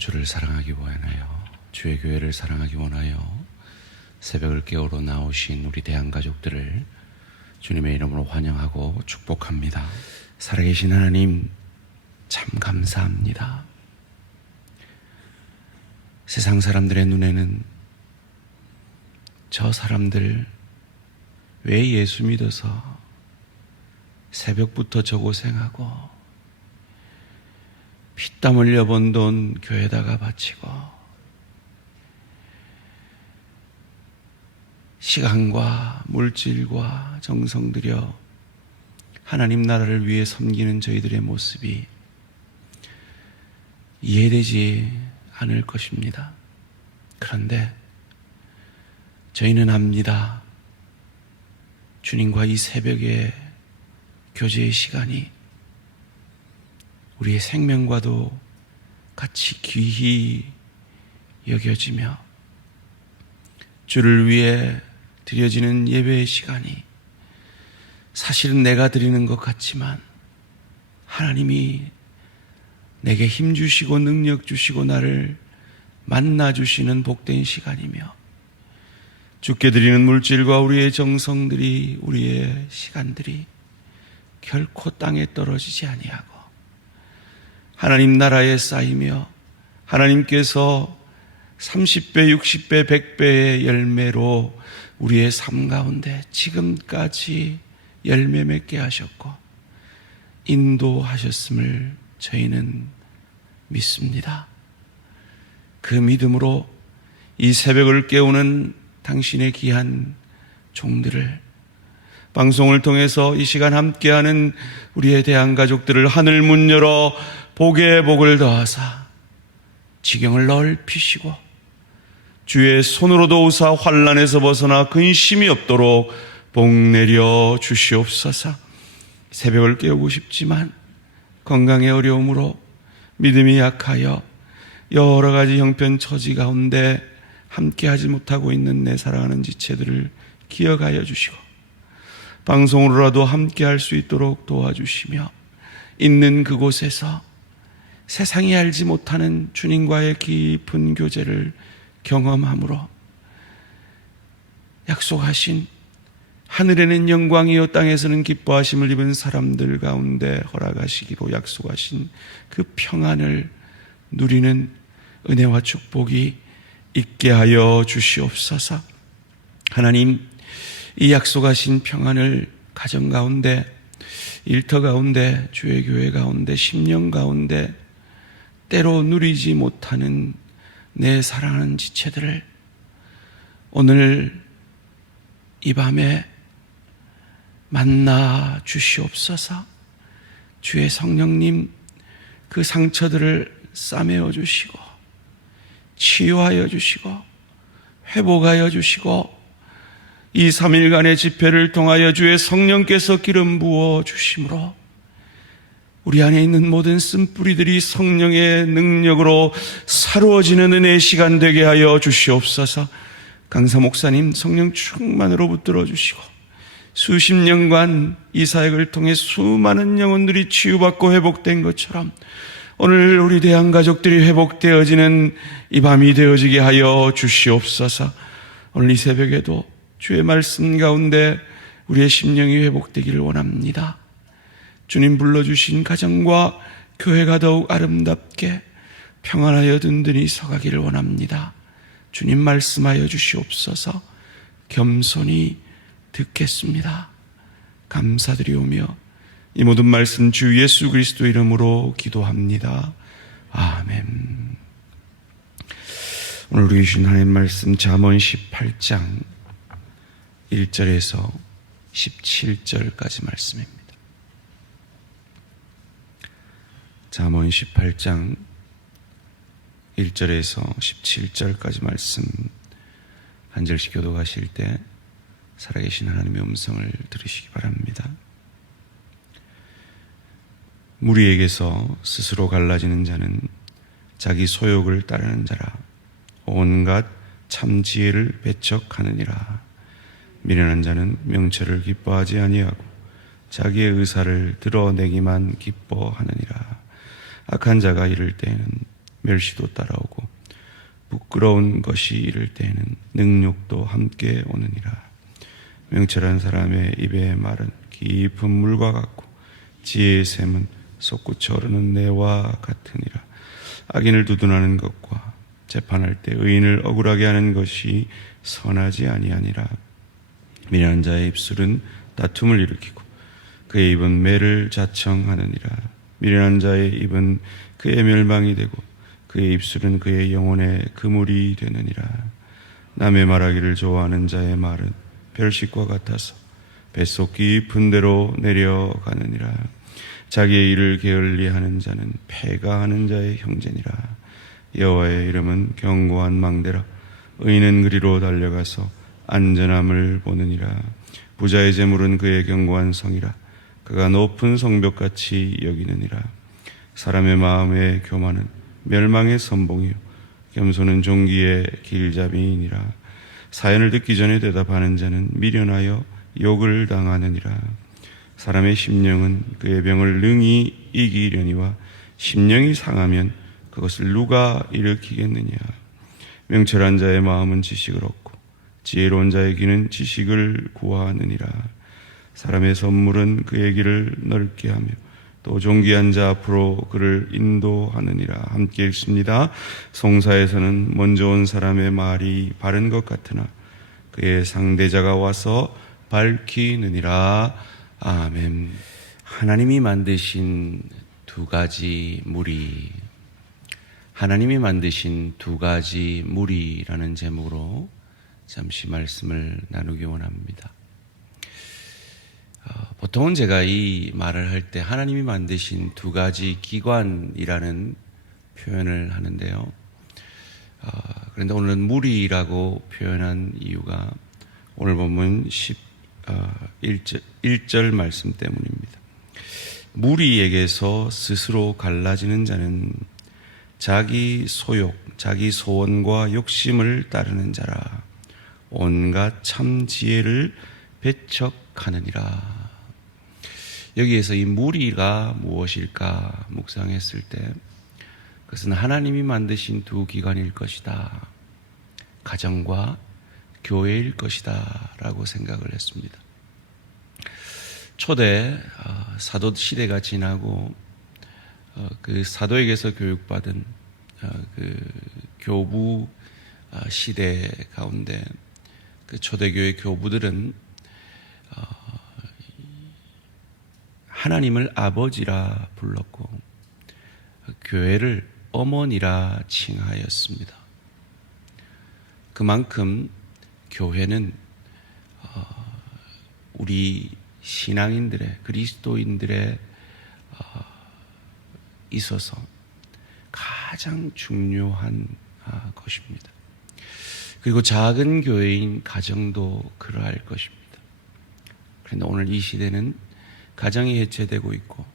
주를 사랑하기 원하여, 주의 교회를 사랑하기 원하여 새벽을 깨우러 나오신 우리 대한가족들을 주님의 이름으로 환영하고 축복합니다. 살아계신 하나님, 참 감사합니다. 세상 사람들의 눈에는 저 사람들 왜 예수 믿어서 새벽부터 저 고생하고 피땀 흘려 번 돈 교회에다가 바치고 시간과 물질과 정성 들여 하나님 나라를 위해 섬기는 저희들의 모습이 이해되지 않을 것입니다. 그런데 저희는 압니다. 주님과 이 새벽의 교제의 시간이 우리의 생명과도 같이 귀히 여겨지며 주를 위해 드려지는 예배의 시간이 사실은 내가 드리는 것 같지만 하나님이 내게 힘 주시고 능력 주시고 나를 만나 주시는 복된 시간이며 주께 드리는 물질과 우리의 정성들이, 우리의 시간들이 결코 땅에 떨어지지 아니하고 하나님 나라에 쌓이며 하나님께서 30배, 60배, 100배의 열매로 우리의 삶 가운데 지금까지 열매 맺게 하셨고 인도하셨음을 저희는 믿습니다. 그 믿음으로 이 새벽을 깨우는 당신의 귀한 종들을, 방송을 통해서 이 시간 함께하는 우리의 대한가족들을 하늘 문 열어 복에 복을 더하사 지경을 넓히시고 주의 손으로 도우사 환난에서 벗어나 근심이 없도록 복 내려 주시옵소서. 새벽을 깨우고 싶지만 건강의 어려움으로 믿음이 약하여 여러 가지 형편처지 가운데 함께하지 못하고 있는 내 사랑하는 지체들을 기억하여 주시고 방송으로라도 함께할 수 있도록 도와주시며 있는 그곳에서 세상이 알지 못하는 주님과의 깊은 교제를 경험함으로 약속하신 하늘에는 영광이요 땅에서는 기뻐하심을 입은 사람들 가운데 허락하시기로 약속하신 그 평안을 누리는 은혜와 축복이 있게 하여 주시옵소서. 하나님, 이 약속하신 평안을 가정 가운데, 일터 가운데, 주의 교회 가운데, 심령 가운데 때로 누리지 못하는 내 사랑하는 지체들을 오늘 이 밤에 만나 주시옵소서. 주의 성령님, 그 상처들을 싸매어 주시고 치유하여 주시고 회복하여 주시고 이 3일간의 집회를 통하여 주의 성령께서 기름 부어 주심으로 우리 안에 있는 모든 쓴뿌리들이 성령의 능력으로 사루어지는 은혜의 시간 되게 하여 주시옵소서. 강사 목사님 성령 충만으로 붙들어 주시고 수십 년간 이 사역을 통해 수많은 영혼들이 치유받고 회복된 것처럼 오늘 우리 대한가족들이 회복되어지는 이 밤이 되어지게 하여 주시옵소서. 오늘 이 새벽에도 주의 말씀 가운데 우리의 심령이 회복되기를 원합니다. 주님 불러주신 가정과 교회가 더욱 아름답게 평안하여 든든히 서가기를 원합니다. 주님 말씀하여 주시옵소서. 겸손히 듣겠습니다. 감사드리오며 이 모든 말씀 주 예수 그리스도 이름으로 기도합니다. 아멘. 오늘 우리 주신 하나님 말씀 잠언 18장 1절에서 17절까지 말씀입니다. 잠언 18장 1절에서 17절까지 말씀 한 절씩 교독하실 때 살아계신 하나님의 음성을 들으시기 바랍니다. 무리에게서 스스로 갈라지는 자는 자기 소욕을 따르는 자라. 온갖 참 지혜를 배척하느니라. 미련한 자는 명철을 기뻐하지 아니하고 자기의 의사를 드러내기만 기뻐하느니라. 악한 자가 이를 때에는 멸시도 따라오고 부끄러운 것이 이를 때에는 능욕도 함께 오느니라. 명철한 사람의 입의 말은 깊은 물과 같고 지혜의 샘은 솟구쳐 흐르는 내와 같으니라. 악인을 두둔하는 것과 재판할 때 의인을 억울하게 하는 것이 선하지 아니하니라. 미련한 자의 입술은 다툼을 일으키고 그의 입은 매를 자청하느니라. 미련한 자의 입은 그의 멸망이 되고 그의 입술은 그의 영혼의 그물이 되느니라. 남의 말하기를 좋아하는 자의 말은 별식과 같아서 뱃속 깊은 데로 내려가느니라. 자기의 일을 게을리하는 자는 패가하는 자의 형제니라. 여호와의 이름은 견고한 망대라. 의인은 그리로 달려가서 안전함을 보느니라. 부자의 재물은 그의 견고한 성이라. 그가 높은 성벽같이 여기느니라. 사람의 마음의 교만은 멸망의 선봉이요 겸손은 종기의 길잡이이니라. 사연을 듣기 전에 대답하는 자는 미련하여 욕을 당하느니라. 사람의 심령은 그의 병을 능히 이기려니와 심령이 상하면 그것을 누가 일으키겠느냐. 명철한 자의 마음은 지식을 얻고 지혜로운 자의 귀는 지식을 구하느니라. 사람의 선물은 그의 길을 넓게 하며 또 존귀한 자 앞으로 그를 인도하느니라. 함께 읽습니다. 송사에서는 먼저 온 사람의 말이 바른 것 같으나 그의 상대자가 와서 밝히느니라. 아멘. 하나님이 만드신 두 가지 무리, 하나님이 만드신 두 가지 무리라는 제목으로 잠시 말씀을 나누기 원합니다. 보통은 제가 이 말을 할 때 하나님이 만드신 두 가지 기관이라는 표현을 하는데요. 그런데 오늘은 무리라고 표현한 이유가 오늘 본문 1절 말씀 때문입니다. 무리에게서 스스로 갈라지는 자는 자기 소욕, 자기 소원과 욕심을 따르는 자라. 온갖 참 지혜를 배척하느니라. 여기에서 이 무리가 무엇일까 묵상했을 때 그것은 하나님이 만드신 두 기관일 것이다. 가정과 교회일 것이다 라고 생각을 했습니다. 초대 사도 시대가 지나고 그 사도에게서 교육받은 그 교부 시대 가운데 그 초대교회 교부들은 하나님을 아버지라 불렀고 교회를 어머니라 칭하였습니다. 그만큼 교회는 우리 신앙인들의 그리스도인들의 있어서 가장 중요한 것입니다. 그리고 작은 교회인 가정도 그러할 것입니다. 그런데 오늘 이 시대는 가정이 해체되고 있고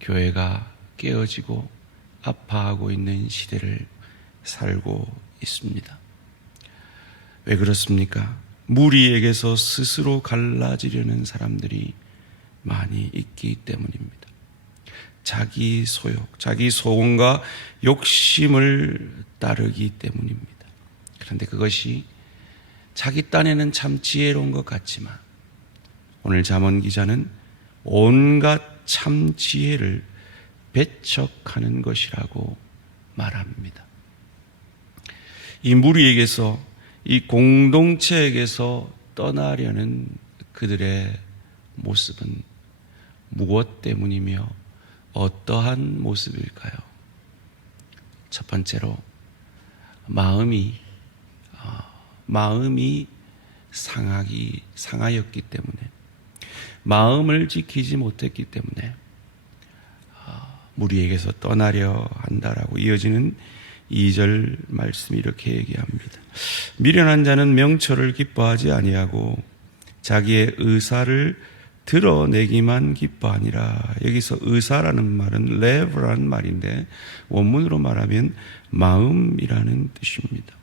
교회가 깨어지고 아파하고 있는 시대를 살고 있습니다. 왜 그렇습니까? 무리에게서 스스로 갈라지려는 사람들이 많이 있기 때문입니다. 자기 소욕, 자기 소원과 욕심을 따르기 때문입니다. 그런데 그것이 자기 딴에는 참 지혜로운 것 같지만 오늘 잠언 기자는 온갖 참 지혜를 배척하는 것이라고 말합니다. 이 무리에게서, 이 공동체에게서 떠나려는 그들의 모습은 무엇 때문이며 어떠한 모습일까요? 첫 번째로 마음이 상하였기 때문에, 마음을 지키지 못했기 때문에 무리에게서 떠나려 한다라고 이어지는 2절 말씀이 이렇게 얘기합니다. 미련한 자는 명철을 기뻐하지 아니하고 자기의 의사를 드러내기만 기뻐하니라. 여기서 의사라는 말은 레브라는 말인데 원문으로 말하면 마음이라는 뜻입니다.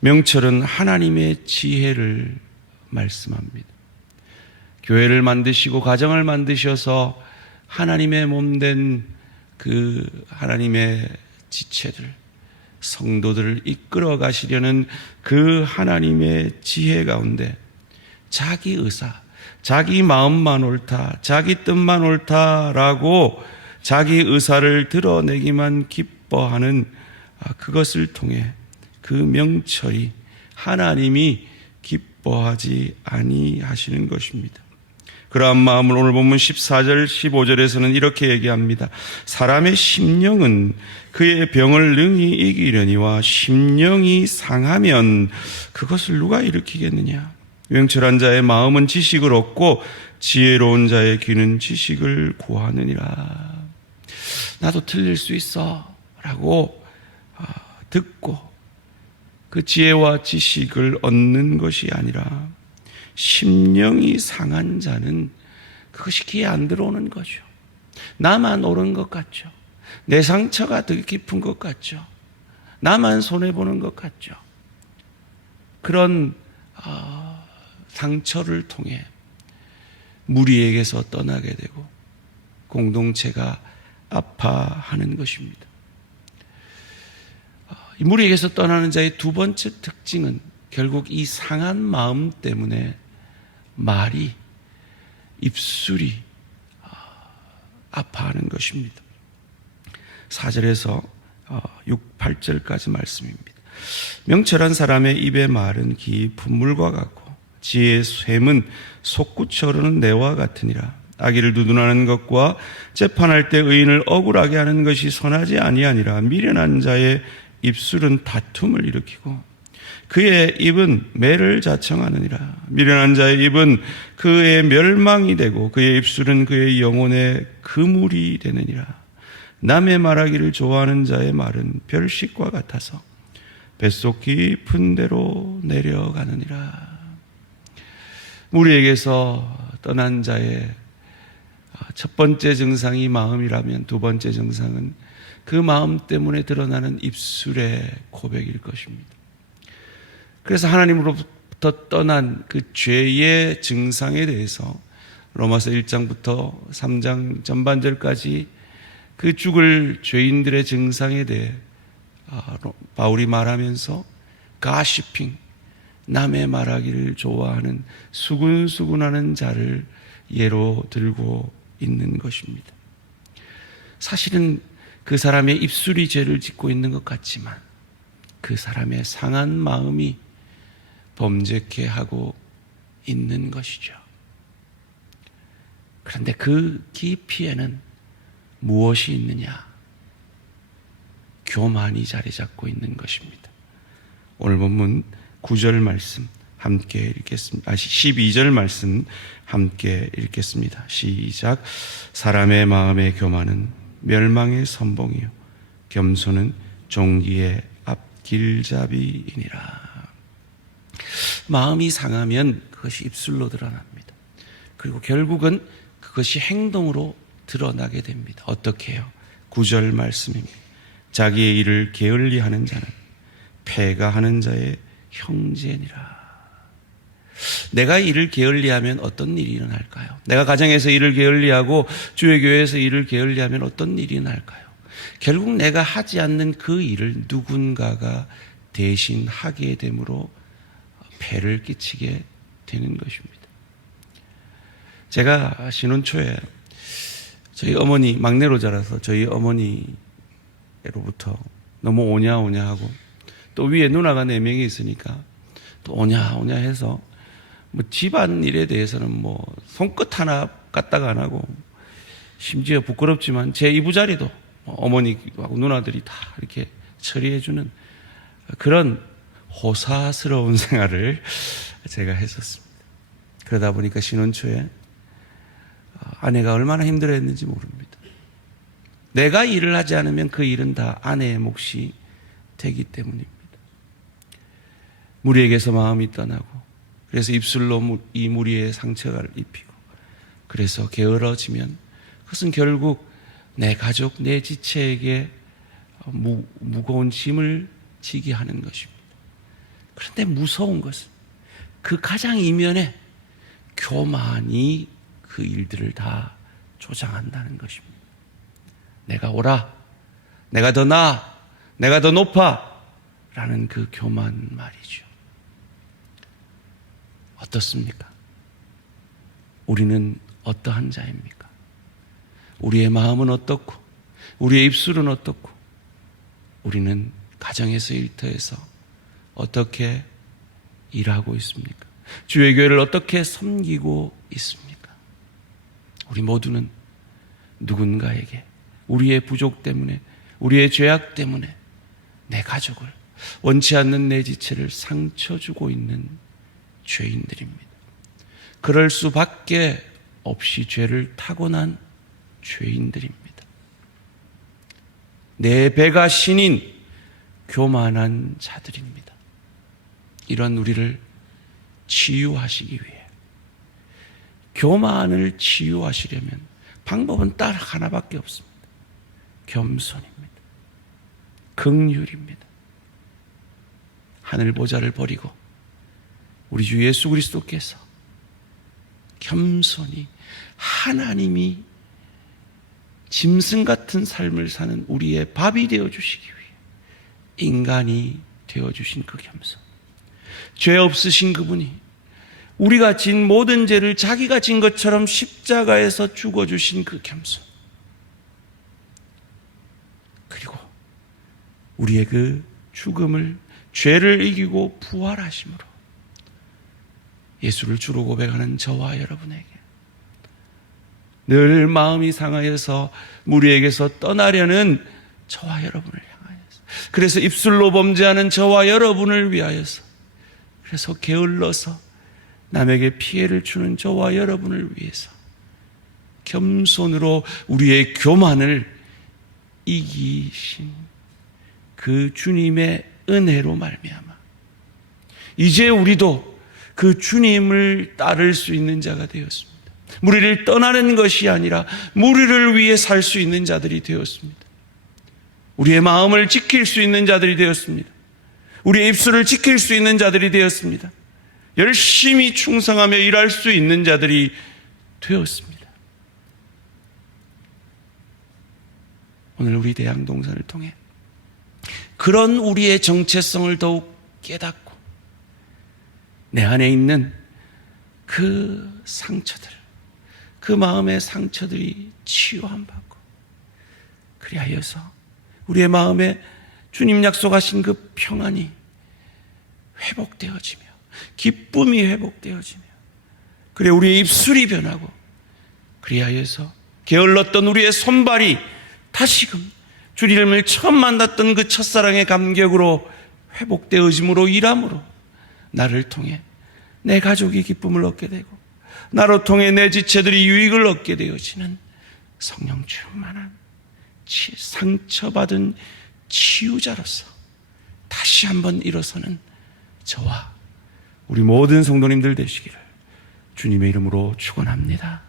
명철은 하나님의 지혜를 말씀합니다. 교회를 만드시고 가정을 만드셔서 하나님의 몸된 그 하나님의 지체들, 성도들을 이끌어 가시려는 그 하나님의 지혜 가운데 자기 의사, 자기 마음만 옳다, 자기 뜻만 옳다라고 자기 의사를 드러내기만 기뻐하는 그것을 통해 그 명철이 하나님이 기뻐하지 아니하시는 것입니다. 그러한 마음을 오늘 본문 14절 15절에서는 이렇게 얘기합니다. 사람의 심령은 그의 병을 능히 이기려니와 심령이 상하면 그것을 누가 일으키겠느냐. 명철한 자의 마음은 지식을 얻고 지혜로운 자의 귀는 지식을 구하느니라. 나도 틀릴 수 있어 라고 듣고 그 지혜와 지식을 얻는 것이 아니라 심령이 상한 자는 그것이 귀에 안 들어오는 거죠. 나만 옳은 것 같죠. 내 상처가 더 깊은 것 같죠. 나만 손해보는 것 같죠. 그런 상처를 통해 무리에게서 떠나게 되고 공동체가 아파하는 것입니다. 이 무리에게서 떠나는 자의 두 번째 특징은 결국 이 상한 마음 때문에 말이, 입술이 아파하는 것입니다. 4절에서 6, 8절까지 말씀입니다. 명철한 사람의 입의 말은 깊은 물과 같고 지혜의 샘은 솟구쳐 흐르는 내와 같으니라. 악의를 두둔하는 것과 재판할 때 의인을 억울하게 하는 것이 선하지 아니하니라. 미련한 자의 입술은 다툼을 일으키고 그의 입은 매를 자청하느니라. 미련한 자의 입은 그의 멸망이 되고 그의 입술은 그의 영혼의 그물이 되느니라. 남의 말하기를 좋아하는 자의 말은 별식과 같아서 뱃속 깊은 데로 내려가느니라. 우리에게서 떠난 자의 첫 번째 증상이 마음이라면 두 번째 증상은 그 마음 때문에 드러나는 입술의 고백일 것입니다. 그래서 하나님으로부터 떠난 그 죄의 증상에 대해서 로마서 1장부터 3장 전반절까지 그 죽을 죄인들의 증상에 대해 바울이 말하면서 가시핑, 남의 말하기를 좋아하는 수군수군하는 자를 예로 들고 있는 것입니다. 사실은 그 사람의 입술이 죄를 짓고 있는 것 같지만 그 사람의 상한 마음이 범죄케 하고 있는 것이죠. 그런데 그 깊이에는 무엇이 있느냐? 교만이 자리 잡고 있는 것입니다. 오늘 본문 9절 말씀 함께 읽겠습니다. 12절 말씀 함께 읽겠습니다. 시작. 사람의 마음의 교만은 멸망의 선봉이요 겸손은 종기의 앞길잡이이니라. 마음이 상하면 그것이 입술로 드러납니다. 그리고 결국은 그것이 행동으로 드러나게 됩니다. 어떻게 해요? 9절 말씀입니다. 자기의 일을 게을리하는 자는 패가하는 자의 형제니라. 내가 일을 게을리하면 어떤 일이 일어날까요? 내가 가정에서 일을 게을리하고 주의 교회에서 일을 게을리하면 어떤 일이 일어날까요? 결국 내가 하지 않는 그 일을 누군가가 대신 하게 되므로 폐를 끼치게 되는 것입니다. 제가 신혼 초에 저희 어머니 막내로 자라서 저희 어머니로부터 너무 오냐오냐 하고 또 위에 누나가 4명이 있으니까 또 오냐오냐 해서 뭐 집안 일에 대해서는 뭐 손끝 하나 까딱 안 하고 심지어 부끄럽지만 제 이부자리도 어머니하고 누나들이 다 이렇게 처리해주는 그런 호사스러운 생활을 제가 했었습니다. 그러다 보니까 신혼 초에 아내가 얼마나 힘들어했는지 모릅니다. 내가 일을 하지 않으면 그 일은 다 아내의 몫이 되기 때문입니다. 무리에게서 마음이 떠나고 그래서 입술로 이 무리의 상처를 입히고 그래서 게으러지면 그것은 결국 내 가족, 내 지체에게 무거운 짐을 지게 하는 것입니다. 그런데 무서운 것은 그 가장 이면에 교만이 그 일들을 다 조장한다는 것입니다. 내가 옳아, 내가 더 나아, 내가 더 높아 라는 그 교만 말이죠. 어떻습니까? 우리는 어떠한 자입니까? 우리의 마음은 어떻고 우리의 입술은 어떻고 우리는 가정에서 일터에서 어떻게 일하고 있습니까? 주의 교회를 어떻게 섬기고 있습니까? 우리 모두는 누군가에게 우리의 부족 때문에 우리의 죄악 때문에 내 가족을 원치 않는 내 지체를 상처 주고 있는 죄인들입니다. 그럴 수밖에 없이 죄를 타고난 죄인들입니다. 내 배가 신인 교만한 자들입니다. 이런 우리를 치유하시기 위해 교만을 치유하시려면 방법은 딱 하나밖에 없습니다. 겸손입니다. 긍휼입니다. 하늘 보좌를 버리고 우리 주 예수 그리스도께서 겸손히 하나님이 짐승 같은 삶을 사는 우리의 밥이 되어주시기 위해 인간이 되어주신 그 겸손, 죄 없으신 그분이 우리가 진 모든 죄를 자기가 진 것처럼 십자가에서 죽어주신 그 겸손, 그리고 우리의 그 죽음을 죄를 이기고 부활하심으로 예수를 주로 고백하는 저와 여러분에게 늘 마음이 상하여서 무리에게서 떠나려는 저와 여러분을 향하여서, 그래서 입술로 범죄하는 저와 여러분을 위하여서, 그래서 게을러서 남에게 피해를 주는 저와 여러분을 위해서 겸손으로 우리의 교만을 이기신 그 주님의 은혜로 말미암아 이제 우리도 그 주님을 따를 수 있는 자가 되었습니다. 무리를 떠나는 것이 아니라 무리를 위해 살 수 있는 자들이 되었습니다. 우리의 마음을 지킬 수 있는 자들이 되었습니다. 우리의 입술을 지킬 수 있는 자들이 되었습니다. 열심히 충성하며 일할 수 있는 자들이 되었습니다. 오늘 우리 대양동산을 통해 그런 우리의 정체성을 더욱 깨닫고 내 안에 있는 그 상처들, 그 마음의 상처들이 치유함 받고, 그리하여서 우리의 마음에 주님 약속하신 그 평안이 회복되어지며 기쁨이 회복되어지며, 그래 우리의 입술이 변하고, 그리하여서 게을렀던 우리의 손발이 다시금 주님을 처음 만났던 그 첫사랑의 감격으로 회복되어짐으로 일함으로 나를 통해 내 가족이 기쁨을 얻게 되고 나로 통해 내 지체들이 유익을 얻게 되어지는 성령 충만한 상처받은 치유자로서 다시 한번 일어서는 저와 우리 모든 성도님들 되시기를 주님의 이름으로 축원합니다.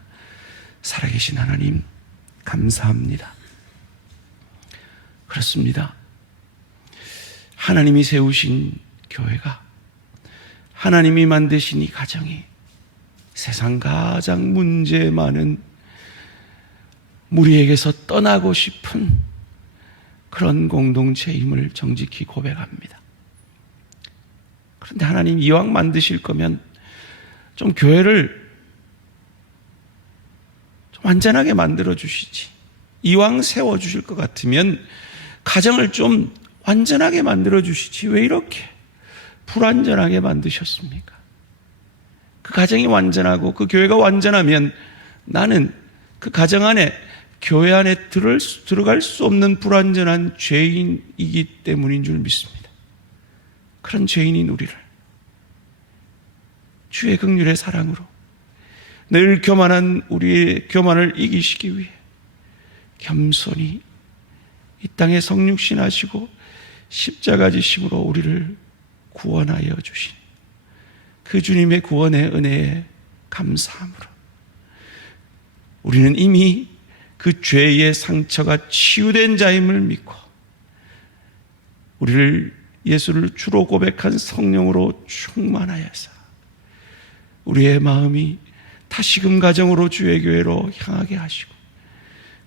살아계신 하나님 감사합니다. 그렇습니다. 하나님이 세우신 교회가, 하나님이 만드신 이 가정이 세상 가장 문제 많은 무리에게서 떠나고 싶은 그런 공동체임을 정직히 고백합니다. 그런데 하나님 이왕 만드실 거면 좀 교회를 좀 완전하게 만들어 주시지. 이왕 세워 주실 것 같으면 가정을 좀 완전하게 만들어 주시지. 왜 이렇게 불완전하게 만드셨습니까? 그 가정이 완전하고 그 교회가 완전하면 나는 그 가정 안에, 교회 안에 들어갈 수 없는 불완전한 죄인이기 때문인 줄 믿습니다. 그런 죄인인 우리를 주의 긍휼의 사랑으로 늘 교만한 우리의 교만을 이기시기 위해 겸손히 이 땅에 성육신 하시고 십자가 지심으로 우리를 구원하여 주신 그 주님의 구원의 은혜에 감사함으로 우리는 이미 그 죄의 상처가 치유된 자임을 믿고 우리를 예수를 주로 고백한 성령으로 충만하여서 우리의 마음이 다시금 가정으로 주의 교회로 향하게 하시고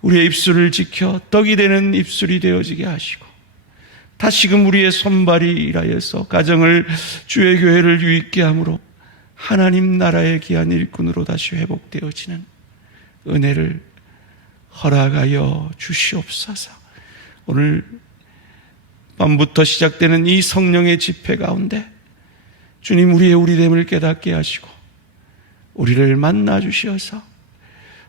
우리의 입술을 지켜 떡이 되는 입술이 되어지게 하시고 다시금 우리의 손발이 일하여서 가정을, 주의 교회를 유익게 함으로 하나님 나라의 귀한 일꾼으로 다시 회복되어지는 은혜를 허락하여 주시옵소서. 오늘 밤부터 시작되는 이 성령의 집회 가운데 주님, 우리의 우리됨을 깨닫게 하시고 우리를 만나 주시어서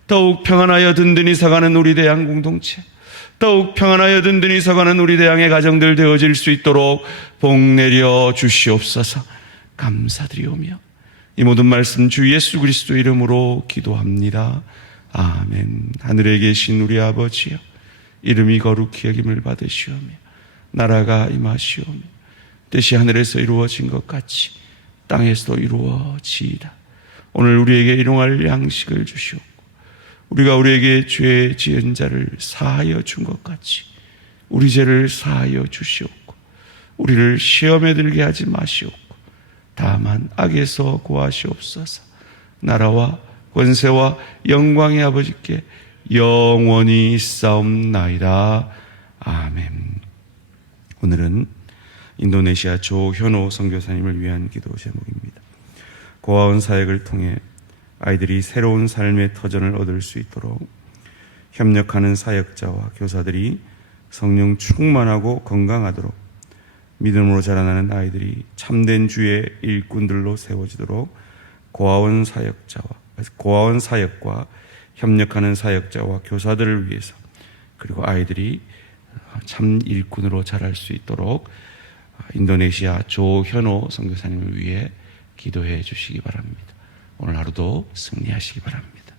더욱 평안하여 든든히 서가는 우리 대양 공동체, 더욱 평안하여 든든히 서가는 우리 대양의 가정들 되어질 수 있도록 복 내려 주시옵소서. 감사드리오며 이 모든 말씀 주 예수 그리스도 이름으로 기도합니다. 아멘. 하늘에 계신 우리 아버지여, 이름이 거룩히 여김을 받으시오며 나라가 임하시오며 뜻이 하늘에서 이루어진 것 같이 땅에서도 이루어지이다. 오늘 우리에게 일용할 양식을 주시옵고 우리가 우리에게 죄 지은 자를 사하여 준 것 같이 우리 죄를 사하여 주시옵고 우리를 시험에 들게 하지 마시옵고 다만 악에서 구하시옵소서. 나라와 권세와 영광의 아버지께 영원히 싸움나이다. 아멘. 오늘은 인도네시아 조현호 선교사님을 위한 기도 제목입니다. 고아원 사역을 통해 아이들이 새로운 삶의 터전을 얻을 수 있도록 협력하는 사역자와 교사들이 성령 충만하고 건강하도록 믿음으로 자라나는 아이들이 참된 주의 일꾼들로 세워지도록 고아원 사역과 협력하는 사역자와 교사들을 위해서, 그리고 아이들이 참 일꾼으로 자랄 수 있도록 인도네시아 조현호 선교사님을 위해 기도해 주시기 바랍니다. 오늘 하루도 승리하시기 바랍니다.